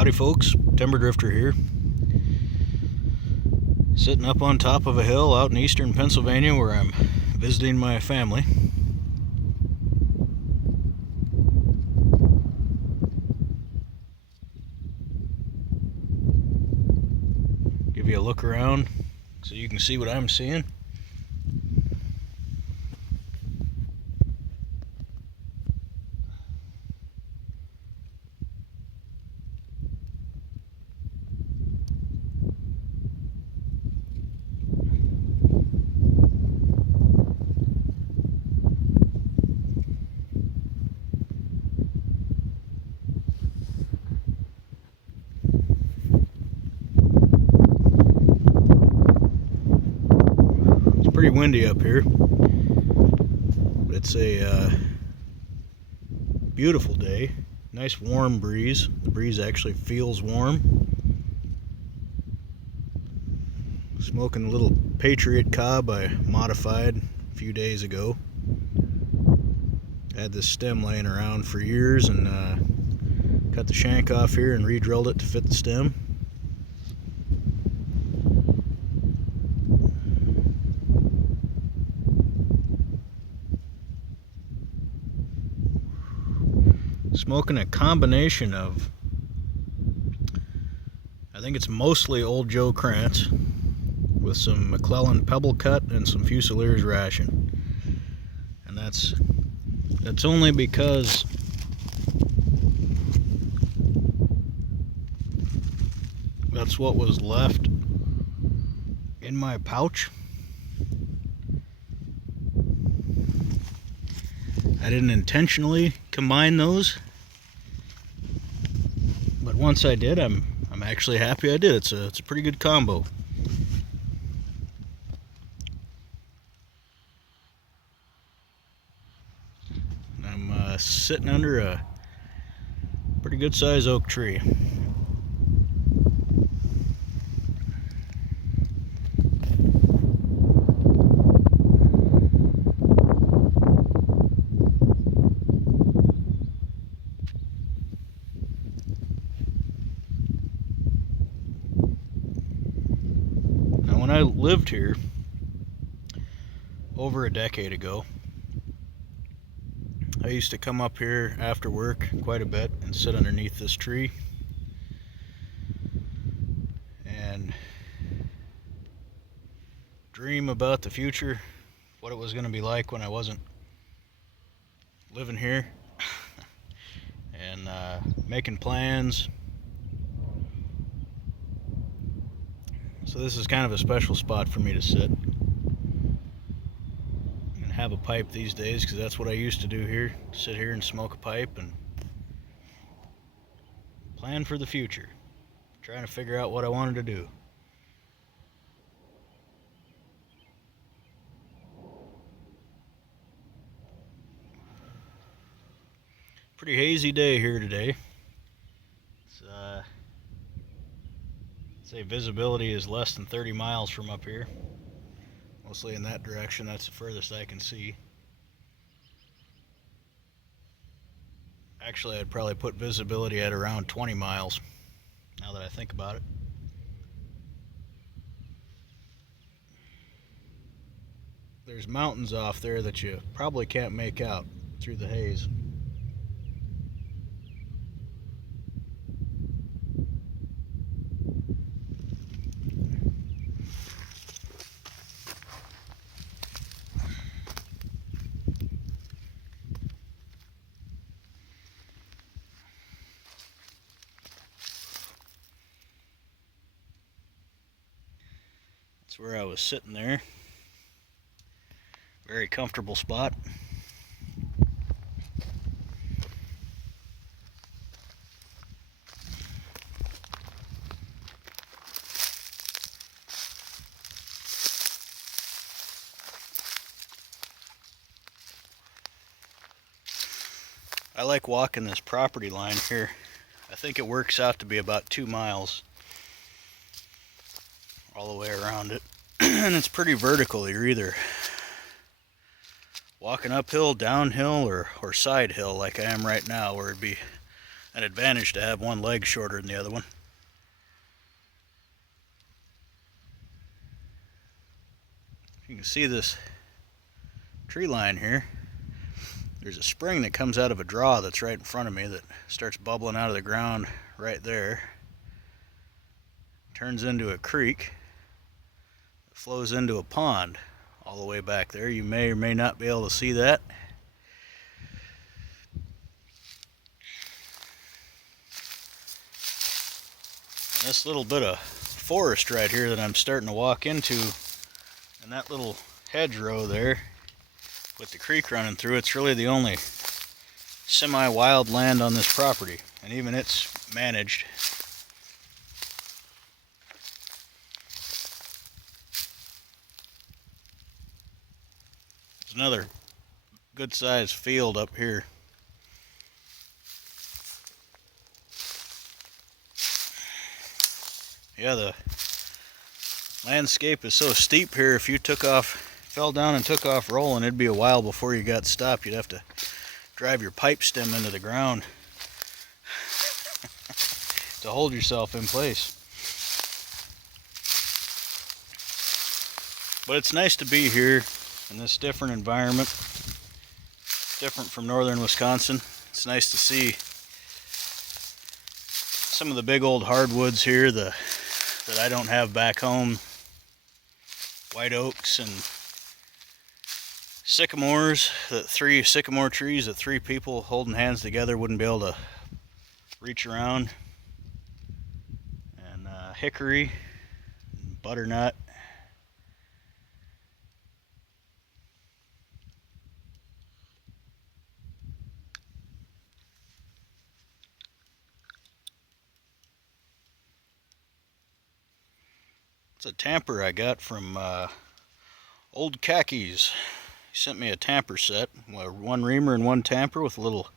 Howdy folks, Timber Drifter here. Sitting up on top of a hill out in eastern Pennsylvania where I'm visiting my family. Give you a look around so you can see what I'm seeing. Pretty windy up here, but it's a beautiful day. Nice warm breeze. The breeze actually feels warm. Smoking a little Patriot cob I modified a few days ago. I had this stem laying around for years and cut the shank off here and re-drilled it to fit the stem. Smoking a combination of, I think it's mostly Old Joe Krantz with some McClellan Pebble Cut and some Fusiliers Ration. And that's only because that's what was left in my pouch. I didn't intentionally combine those, but once I did, I'm actually happy I did. It's a pretty good combo. I'm sitting under a pretty good size oak tree. When I lived here over a decade ago, I used to come up here after work quite a bit and sit underneath this tree and dream about the future, what it was going to be like when I wasn't living here, and making plans. So this is kind of a special spot for me to sit and have a pipe these days, because that's what I used to do here. Sit here and smoke a pipe and plan for the future. Trying to figure out what I wanted to do. Pretty hazy day here today. Say visibility is less than 30 miles from up here. Mostly in that direction, that's the furthest I can see. Actually, I'd probably put visibility at around 20 miles, now that I think about it. There's mountains off there that you probably can't make out through the haze. That's where I was sitting there. Very comfortable spot. I like walking this property line here. I think it works out to be about 2 miles all the way around it. And it's pretty vertical. You're either walking uphill, downhill, or side hill like I am right now, where it'd be an advantage to have one leg shorter than the other one. You can see this tree line here. There's a spring that comes out of a draw that's right in front of me that starts bubbling out of the ground right there. Turns into a creek. It flows into a pond all the way back there. You may or may not be able to see that. And this little bit of forest right here that I'm starting to walk into, and that little hedgerow there with the creek running through, it's really the only semi-wild land on this property, and even it's managed. There's another good-sized field up here. Yeah, the landscape is so steep here, if you fell down and took off rolling, it'd be a while before you got stopped. You'd have to drive your pipe stem into the ground to hold yourself in place. But it's nice to be here in this different environment, different from northern Wisconsin. It's nice to see some of the big old hardwoods here that I don't have back home. White oaks and sycamores, three sycamore trees that three people holding hands together wouldn't be able to reach around. And hickory, and butternut. It's a tamper I got from Old Khakis. He sent me a tamper set, one reamer and one tamper with a little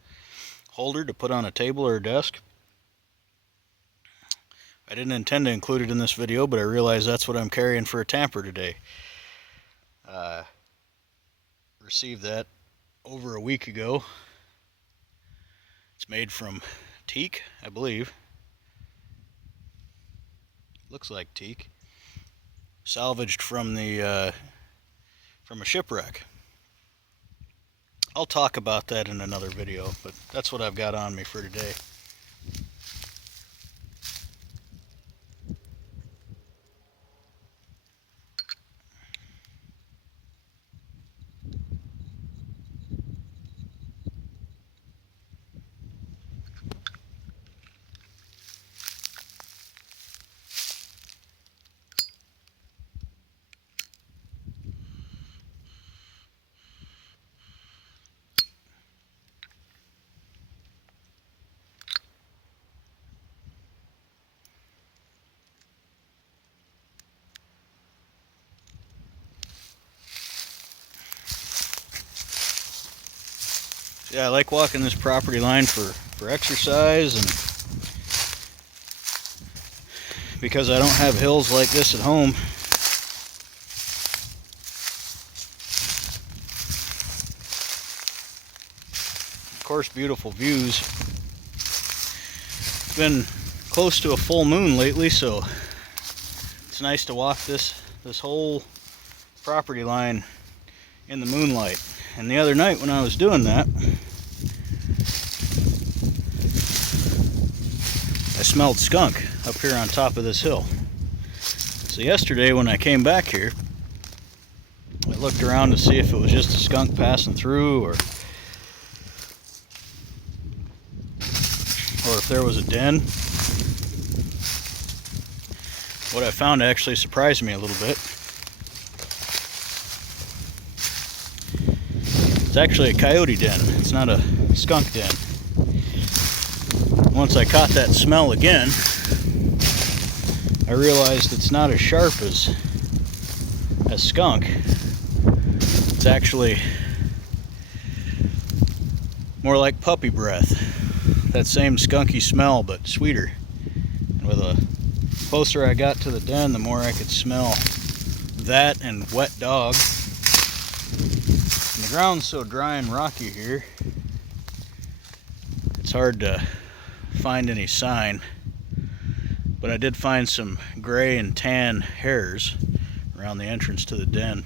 holder to put on a table or a desk. I didn't intend to include it in this video, but I realized that's what I'm carrying for a tamper today. Received that over a week ago. It's made from teak, I believe. Looks like teak. Salvaged from a shipwreck. I'll talk about that in another video, but that's what I've got on me for today. Yeah, I like walking this property line for exercise, and because I don't have hills like this at home. Of course, beautiful views. It's been close to a full moon lately, so it's nice to walk this whole property line in the moonlight. And the other night when I was doing that, I smelled skunk up here on top of this hill. So yesterday when I came back here, I looked around to see if it was just a skunk passing through, or if there was a den. What I found actually surprised me a little bit. It's actually a coyote den. It's not a skunk den. Once I caught that smell again, I realized it's not as sharp as skunk. It's actually more like puppy breath. That same skunky smell, but sweeter. And with the closer I got to the den, the more I could smell that and wet dog. And the ground's so dry and rocky here, it's hard to find any sign, but I did find some gray and tan hairs around the entrance to the den.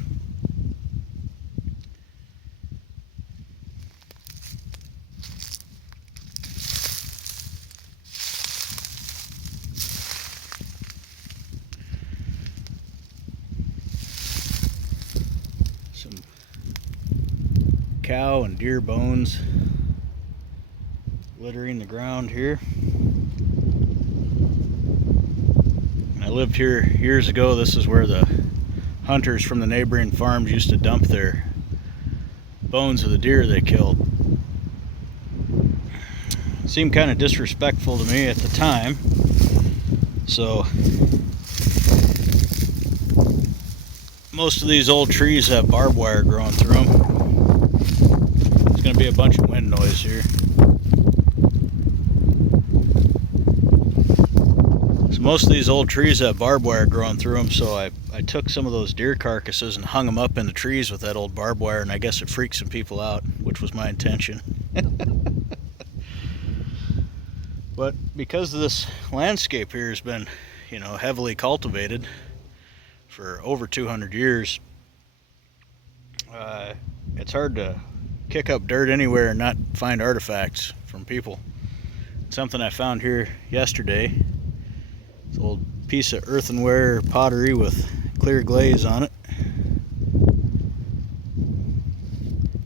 Some cow and deer bones littering the ground here. I lived here years ago. This is where the hunters from the neighboring farms used to dump their bones of the deer they killed. It seemed kind of disrespectful to me at the time, so most of these old trees have barbed wire growing through them. There's going to be a bunch of wind noise here. So most of these old trees have barbed wire growing through them, so I took some of those deer carcasses and hung them up in the trees with that old barbed wire, and I guess it freaked some people out, which was my intention. But because this landscape here has been, heavily cultivated for over 200 years, it's hard to kick up dirt anywhere and not find artifacts from people. Something I found here yesterday. It's an old piece of earthenware pottery with clear glaze on it.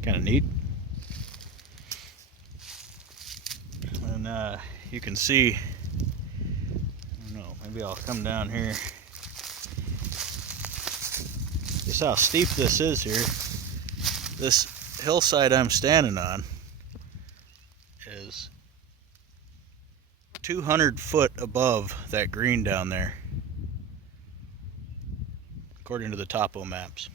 Kind of neat. And you can see, I don't know, maybe I'll come down here. Just how steep this is here. This hillside I'm standing on is 200 foot above that green down there, according to the topo maps.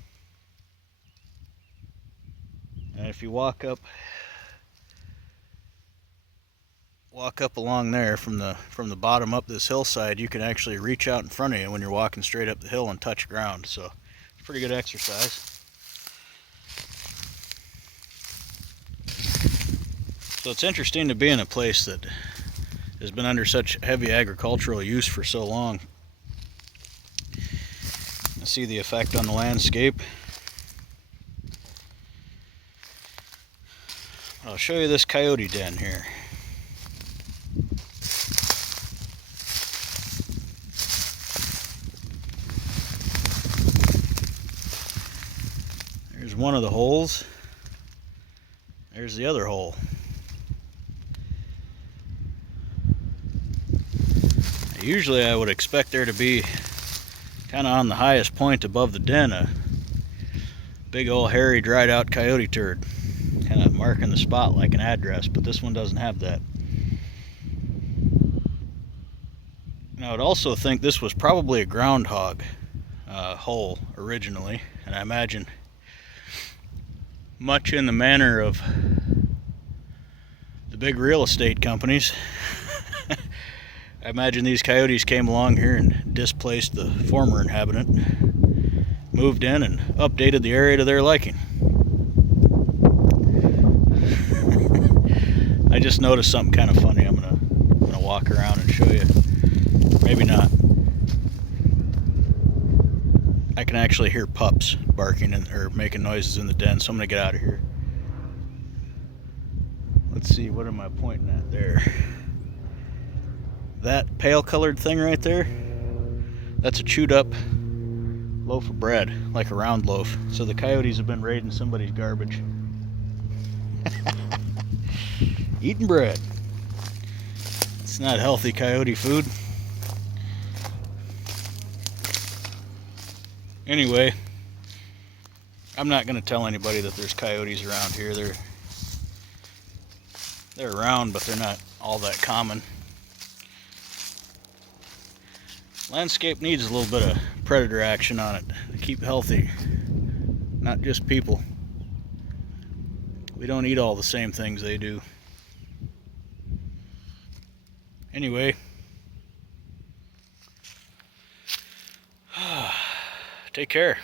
And if you walk up along there from the bottom up this hillside, you can actually reach out in front of you when you're walking straight up the hill and touch ground. So it's pretty good exercise. So it's interesting to be in a place that has been under such heavy agricultural use for so long. I see the effect on the landscape. I'll show you this coyote den here. There's one of the holes. There's the other hole. Usually I would expect there to be kind of on the highest point above the den a big old hairy dried out coyote turd, kind of marking the spot like an address, but this one doesn't have that. Now I would also think this was probably a groundhog hole originally, and I imagine much in the manner of the big real estate companies. I imagine these coyotes came along here and displaced the former inhabitant, moved in and updated the area to their liking. I just noticed something kind of funny. I'm gonna walk around and show you. Maybe not. I can actually hear pups barking or making noises in the den, so I'm gonna get out of here. Let's see, what am I pointing at there? That pale colored thing right there, that's a chewed up loaf of bread, like a round loaf. So the coyotes have been raiding somebody's garbage. Eating bread. It's not healthy coyote food. Anyway, I'm not going to tell anybody that there's coyotes around here. They're around, but they're not all that common. Landscape needs a little bit of predator action on it to keep healthy, not just people. We don't eat all the same things they do. Anyway, take care.